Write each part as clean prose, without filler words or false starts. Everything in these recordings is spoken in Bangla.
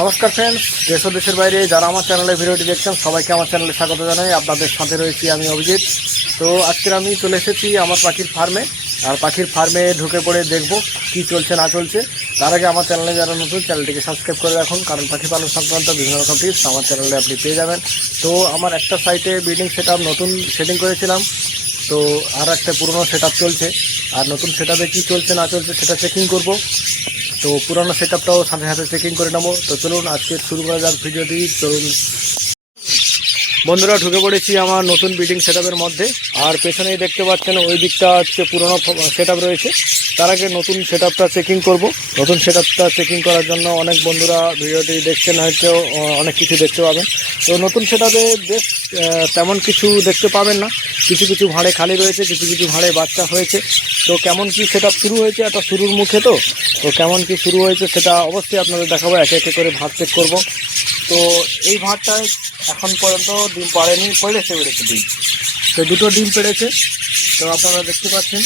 নমস্কার ফ্রেন্ডস, দেশ ও দেশের বাইরে যারা আমার চ্যানেলে ভিডিওটি দেখছেন সবাইকে আমার চ্যানেলে স্বাগত জানাই। আপনাদের সাথে রয়েছি আমি অভিজিৎ। তো আজকের আমি চলে এসেছি আমার পাখির ফার্মে। আর পাখির ফার্মে ঢুকে পড়ে দেখব কি চলছে না চলছে। তার আগে আমার চ্যানেলে যারা নতুন, চ্যানেলটিকে সাবস্ক্রাইব করে রাখুন, কারণ পাখি পালন সংক্রান্ত বিভিন্ন রকম টিপস আমার চ্যানেলে আপনি পেয়ে যাবেন। তো আমার একটা সাইটে ব্রিডিং সেটআপ নতুন সেটিং করেছিলাম, তো আর একটা পুরনো সেটআপ চলছে। আর নতুন সেটআপে কী চলছে না চলছে সেটা চেকিং করব। তো পুরানো সেটআপটাও সাথে সাথে চেকিং করে নেবো। তো চলুন আজকে শুরু করা যাক ভিডিওটি। চলুন বন্ধুরা, ঢুকে পড়েছি আমার নতুন ব্রিডিং সেটআপের মধ্যে। আর পেছনেই দেখতে পাচ্ছেন ওই দিকটা হচ্ছে পুরনো সেটআপ রয়েছে। তার আগে নতুন সেটআপটা চেকিং করব। নতুন সেটআপটা চেকিং করার জন্য অনেক বন্ধুরা ভিডিওটি দেখছেন, হয়তো অনেক কিছু দেখতে পাবেন। তো নতুন সেটআপে বেশ তেমন কিছু দেখতে পাবেন না। কিছু কিছু ভাঁড়ে খালি রয়েছে, কিছু কিছু ভাঁড়ে বাচ্চা হয়েছে। তো কেমন কি সেটআপ শুরু হয়েছে, একটা শুরুর মুখে। তো কেমন কি শুরু হয়েছে সেটা অবশ্যই আপনাদের দেখাবো, একে একে করে ভাঁড় চেক করবো। তো এই ভাঁড়টায় এখন পর্যন্ত ডিম পাড়েনি, বেড়েছে ডিম। তো দুটো ডিম পেড়েছে, তো আপনারা দেখতে পাচ্ছেন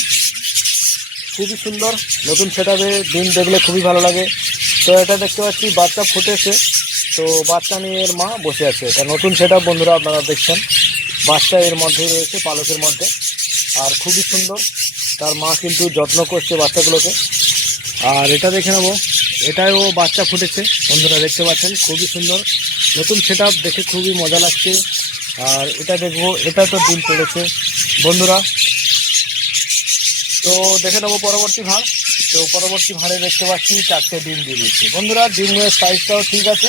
খুবই সুন্দর। নতুন সেটআপে ডিম দেখলে খুবই ভালো লাগে। তো এটা দেখতে পাচ্ছি বাচ্চা ফুটেছে, তো বাচ্চা নিয়ে এর মা বসে আছে। এটা নতুন সেটআপ বন্ধুরা, আপনারা দেখছেন বাচ্চা এর মধ্যেই রয়েছে, পালকের মধ্যে। আর খুবই সুন্দর, তার মা কিন্তু যত্ন করছে বাচ্চাগুলোকে। আর এটা দেখে নেবো, এটাও বাচ্চা ফুটেছে বন্ধুরা, দেখতে পাচ্ছেন খুবই সুন্দর। নতুন সেটআপ দেখে খুবই মজা লাগছে। আর এটা দেখবো, এটা তো ডিম পেড়েছে বন্ধুরা। তো দেখে নেবো পরবর্তী ভাঁড়। তো পরবর্তী ভাঁড়ে দেখতে পাচ্ছি 4টে ডিম দিয়ে দিয়েছে বন্ধুরা। ডিমের সাইজটাও ঠিক আছে,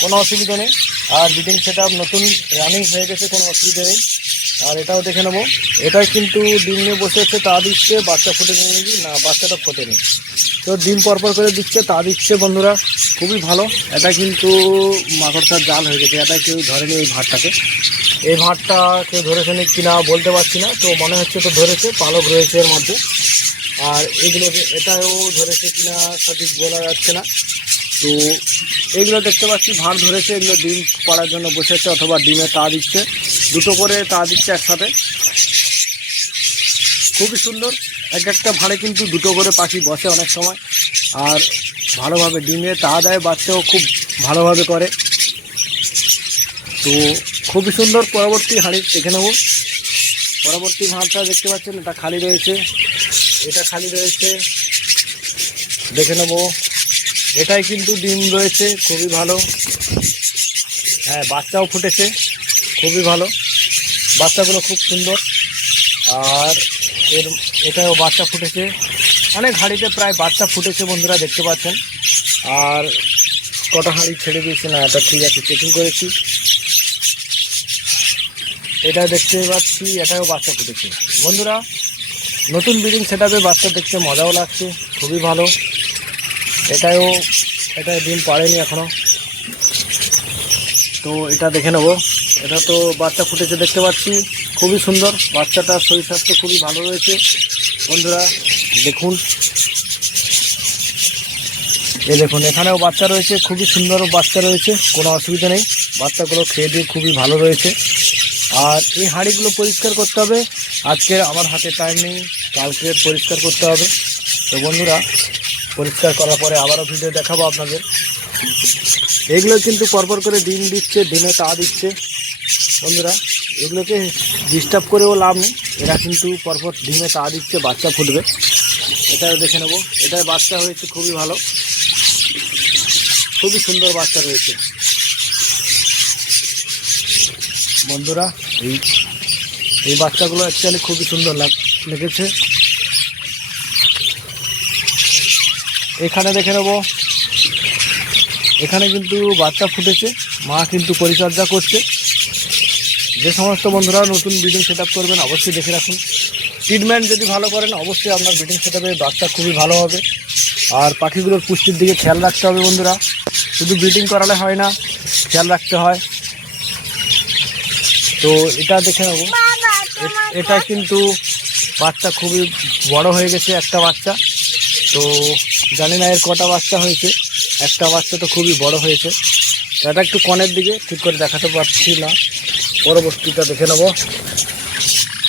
কোনো অসুবিধা নেই। আর ব্রিডিং সেটআপ নতুন রানিং হয়ে গেছে, কোনো অসুবিধা নেই। আর এটাও দেখে নেবো, এটাই কিন্তু ডিম নিয়ে বসে আছে, তা দিচ্ছে। বাচ্চা ফুটে নিয়ে না, বাচ্চাটা ফোটেনি। তো ডিম পরপর করে দিচ্ছে, তা দিচ্ছে বন্ধুরা, খুবই ভালো। এটা কিন্তু মাকড়সার জাল হয়ে গেছে, এটা কেউ ধরেনি এই ভাঁড়টাকে। এই ভাঁড়টা কেউ ধরেছে নি কিনা বলতে পারছি না, তো মনে হচ্ছে তো ধরেছে, পালক রয়েছে এর মধ্যে। আর এগুলো এটাও ধরেছে কিনা সঠিক বলা যাচ্ছে না। তো এগুলো দেখতে পাচ্ছি ভাঁড় ধরেছে, এগুলো ডিম পাড়ার জন্য বসেছে, অথবা ডিমে তা দিচ্ছে। দুটো করে তা দিচ্ছে একসাথে, খুবই সুন্দর। এক একটা ভাঁড়ে কিন্তু দুটো করে পাখি বসে অনেক সময়, আর ভালোভাবে ডিমে তা দেয়, বাচ্চাও খুব ভালোভাবে করে। তো খুবই সুন্দর। পরবর্তী হাঁড়ি দেখে নেব। পরবর্তী ভাঁড়টা দেখতে পাচ্ছেন, এটা খালি রয়েছে, এটা খালি রয়েছে, দেখে নেব। এটাই কিন্তু ডিম রয়েছে, খুবই ভালো। হ্যাঁ, বাচ্চাও ফুটেছে, খুবই ভালো। বাচ্চাগুলো খুব সুন্দর। আর এটাও বাচ্চা ফুটেছে, অনেক হাঁড়িতে প্রায় বাচ্চা ফুটেছে বন্ধুরা, দেখতে পাচ্ছেন। আর কটা হাঁড়ি ছেড়ে দিয়েছে না, এটা ঠিক আছে, চেকিং করেছি। এটা দেখতে পাচ্ছি এটাও বাচ্চা ফুটেছে বন্ধুরা। নতুন ব্রিডিং সেটআপে বাচ্চা দেখতে মজাও লাগছে, খুবই ভালো। এটা ডিম পাড়েনি এখনো। তো এটা দেখে নেব, এটা তো বাচ্চা ফুটেছে দেখতে পাচ্ছি, খুবই সুন্দর। বাচ্চাটার শরীর স্বাস্থ্য খুবই ভালো রয়েছে বন্ধুরা, দেখুন। এই দেখুন, এখানেও বাচ্চা রয়েছে, খুবই সুন্দর বাচ্চা রয়েছে, কোনো অসুবিধা নেই। বাচ্চাগুলো খেয়ে দিয়ে খুবই ভালো রয়েছে। আর এই হাঁড়িগুলো পরিষ্কার করতে হবে। আজকে আমার হাতে টাইম নেই, কালকে পরিষ্কার করতে হবে। তো বন্ধুরা, পরিষ্কার করার পরে আবারও ভিডিও দেখাবো আপনাদের। এগুলো কিন্তু পরপর করে ডিম দিচ্ছে, ডিমে তা দিচ্ছে বন্ধুরা। এগুলোকে ডিস্টার্ব করেও লাভ নেই, এরা কিন্তু পরপর ডিমে তা দিচ্ছে, বাচ্চা ফুটবে। এটাও দেখে নেব, এটার বাচ্চা হয়েছে খুবই ভালো, খুবই সুন্দর বাচ্চা রয়েছে বন্ধুরা। এই বাচ্চাগুলো অ্যাকচুয়ালি খুবই সুন্দর লেগেছে। এখানে দেখে নেব, এখানে কিন্তু বাচ্চা ফুটেছে, মা কিন্তু পরিচর্যা করছে। যে সমস্ত বন্ধুরা নতুন ব্রিডিং সেটআপ করবেন অবশ্যই দেখে রাখুন। ট্রিটমেন্ট যদি ভালো করেন অবশ্যই আপনার ব্রিডিং সেটআপে বাচ্চা খুবই ভালো হবে। আর পাখিগুলোর পুষ্টির দিকে খেয়াল রাখতে হবে বন্ধুরা, শুধু ব্রিডিং করালে হয় না, খেয়াল রাখতে হয়। তো এটা দেখে নেব, এটা কিন্তু বাচ্চা খুবই বড় হয়ে গেছে, একটা বাচ্চা। তো জানি না এর কটা বাচ্চা হয়েছে, একটা বাচ্চা তো খুবই বড় হয়েছে। এটা একটু কনের দিকে ঠিক করে দেখাতে পারছি না। পরবর্তীটা দেখে নেব।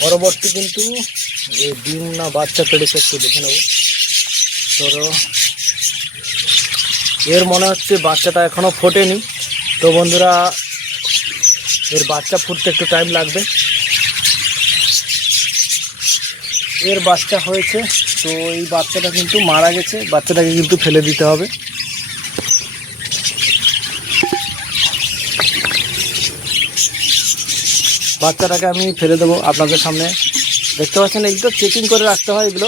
পরবর্তী কিন্তু ডিম না বাচ্চা পেড়েছে একটু দেখে নেব। তো এর মনে হচ্ছে বাচ্চাটা এখনো ফোটেনি। তো বন্ধুরা এর বাচ্চা ফুটতে একটু টাইম লাগবে। এর বাচ্চা হয়েছে, তো এই বাচ্চাটা কিন্তু মারা গেছে, বাচ্চাটাকে কিন্তু ফেলে দিতে হবে। বাচ্চাটাকে আমি ফেলে দেবো আপনাদের সামনে, দেখতে পাচ্ছেন। এগুলো চেকিং করে রাখতে হয় এগুলো।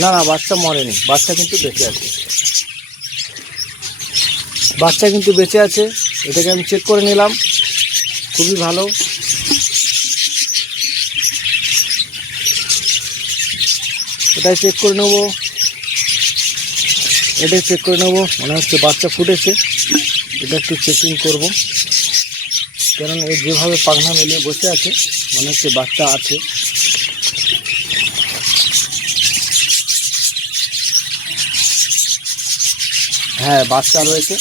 না না, বাচ্চা মরেনি, বাচ্চা কিন্তু বেঁচে আছে, বাচ্চা কিন্তু বেঁচে আছে। এটাকে আমি চেক করে নিলাম, খুবই ভালো। এটাই চেক করে নেবো, এটাই চেক করে নেবো। মনে হচ্ছে বাচ্চা ফুটেছে, এটা একটু চেকিং করব, কারণ এই যেভাবে পাখনা মেলিয়ে বসে আছে মনে হচ্ছে বাচ্চা আছে। হ্যাঁ, বাচ্চা রয়েছে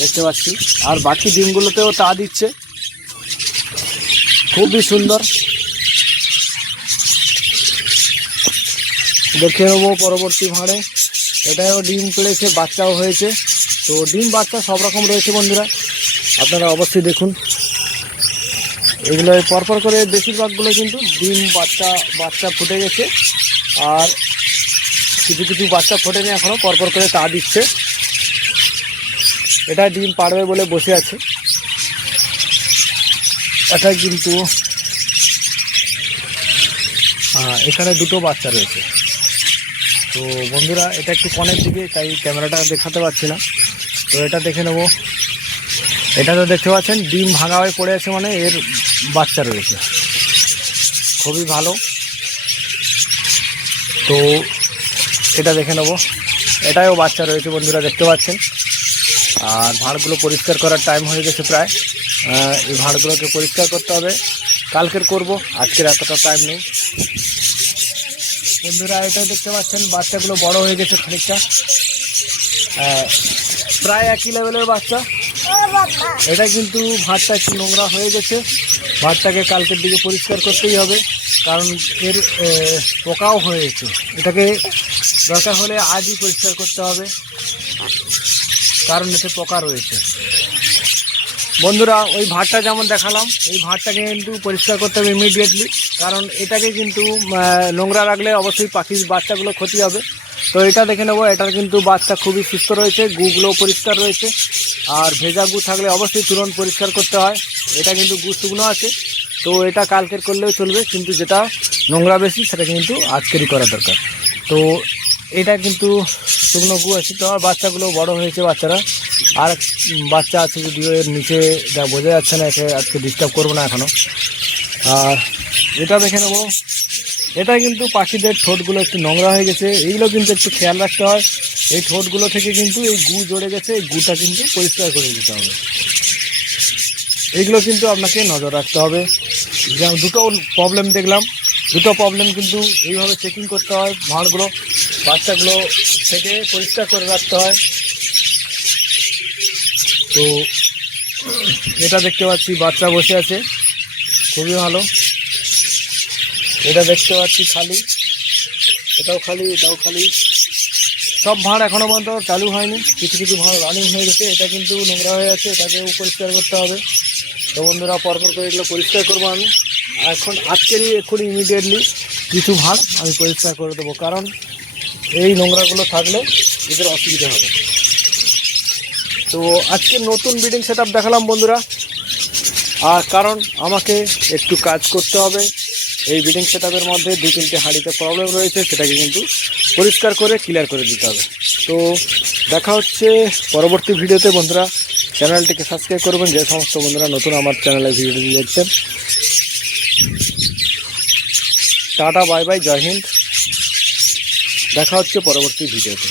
দেখতে পাচ্ছি। আর বাকি ডিমগুলোতেও তা দিচ্ছে, খুবই সুন্দর। দেখে নেবো পরবর্তী ভাঁড়ে। এটাও ডিম পেড়েছে, বাচ্চাও হয়েছে। তো ডিম বাচ্চা সব রকম রয়েছে বন্ধুরা, আপনারা অবশ্যই দেখুন। এগুলো পরপর করে বেশিরভাগগুলো কিন্তু ডিম বাচ্চা ফুটে গেছে, আর কিছু কিছু বাচ্চা ফোটেনি এখনও, পরপর করে তা দিচ্ছে। এটা ডিম পারবে বলে বসে আছে। এটা কিন্তু এখানে দুটো বাচ্চা রয়েছে। তো বন্ধুরা এটা একটু কনের দিকে, তাই ক্যামেরাটা দেখাতে পারছি না। তো এটা দেখে নেব। এটা তো দেখতে পাচ্ছেন ডিম ভাঙা হয়ে পড়ে আছে, মানে এর বাচ্চা রয়েছে, খুবই ভালো। তো এটা দেখে নেব, এটাও বাচ্চা রয়েছে বন্ধুরা, দেখতে পাচ্ছেন। আর ভাঁড়গুলো পরিষ্কার করার টাইম হয়ে গেছে প্রায়। এই ভাঁড়গুলোকে পরিষ্কার করতে হবে, কালকের করব, আজকের এতটা টাইম নেই বন্ধুরা। এটাও দেখতে পাচ্ছেন বাচ্চাগুলো বড় হয়ে গেছে খানিকটা, প্রায় একই লেভেলের বাচ্চা। এটা কিন্তু ভাতটা একটু নোংরা হয়ে গেছে, ভাতটাকে কালকের দিকে পরিষ্কার করতেই হবে, কারণ এর পোকাও হয়েছে। এটাকে দরকার হলে আজই পরিষ্কার করতে হবে, কারণ এতে পোকা রয়েছে বন্ধুরা। ওই ভাতটা যেমন দেখালাম, এই ভাতটাকে কিন্তু পরিষ্কার করতে হবে ইমিডিয়েটলি, কারণ এটাকে কিন্তু নোংরা রাখলে অবশ্যই পাখির বাচ্চাগুলো ক্ষতি হবে। তো এটা দেখে নেবো, এটার কিন্তু বাচ্চা খুবই সুস্থ রয়েছে, গুগুলো পরিষ্কার রয়েছে। আর ভেজা গু থাকলে অবশ্যই তুরন্ত পরিষ্কার করতে হয়। এটা কিন্তু গু শুকনো আছে, তো এটা কালকের করলেও চলবে, কিন্তু যেটা নোংরা বেশি সেটা কিন্তু আজকেরই করা দরকার। তো এটা কিন্তু শুকনো গু আছে। তো আমার বাচ্চাগুলো বড় হয়েছে, বাচ্চারা আর বাচ্চা আছে যদিও, এর নিচে যা বোঝা যাচ্ছে না, একে আজকে ডিস্টার্ব করবো না এখনও। আর এটা দেখে নেবো, এটা কিন্তু পাখিদের ঠোঁটগুলো একটু নোংরা হয়ে গেছে, এইগুলো কিন্তু একটু খেয়াল রাখতে হয়। এই ঠোঁটগুলো থেকে কিন্তু এই গু জড়ে গেছে, এই গুটা কিন্তু পরিষ্কার করে দিতে হবে। এইগুলো কিন্তু আপনাকে নজর রাখতে হবে। যেমন দুটো প্রবলেম দেখলাম, দুটো প্রবলেম কিন্তু এইভাবে চেকিং করতে হয়। ভাঁড়গুলো বাচ্চাগুলো থেকে পরিষ্কার করে রাখতে হয়। তো এটা দেখতে পাচ্ছি বাচ্চা বসে আছে, খুবই ভালো। এটা দেখতে পাচ্ছি খালি, এটাও খালি, এটাও খালি। সব ভাঁড় এখনও পর্যন্ত চালু হয়নি, কিছু কিছু ভাঁড় রানিং হয়ে গেছে। এটা কিন্তু নোংরা হয়ে আছে, এটাকেও পরিষ্কার করতে হবে। তো বন্ধুরা পরপর করে এগুলো পরিষ্কার করবো আমি এক্ষুনি ইমিডিয়েটলি কিছু ভাঁড় আমি পরিষ্কার করে দেবো, কারণ এই নোংরাগুলো থাকলে এদের অসুবিধা হবে। তো আজকে নতুন ব্রিডিং সেটআপ দেখালাম বন্ধুরা, আর কারণ আমাকে একটু কাজ করতে হবে। এই ব্রিডিং সেটআপের মধ্যে 2-3টে হাঁড়িতে প্রবলেম রয়েছে, সেটাকে কিন্তু পরিষ্কার করে ক্লিয়ার করে দিতে হবে। তো দেখা হচ্ছে পরবর্তী ভিডিওতে বন্ধুরা। চ্যানেলটিকে সাবস্ক্রাইব করবেন যে সমস্ত বন্ধুরা নতুন আমার চ্যানেলে ভিডিওটি দেখছেন। টাটা, বাই বাই, জয় হিন্দ। দেখা হচ্ছে পরবর্তী ভিডিওতে।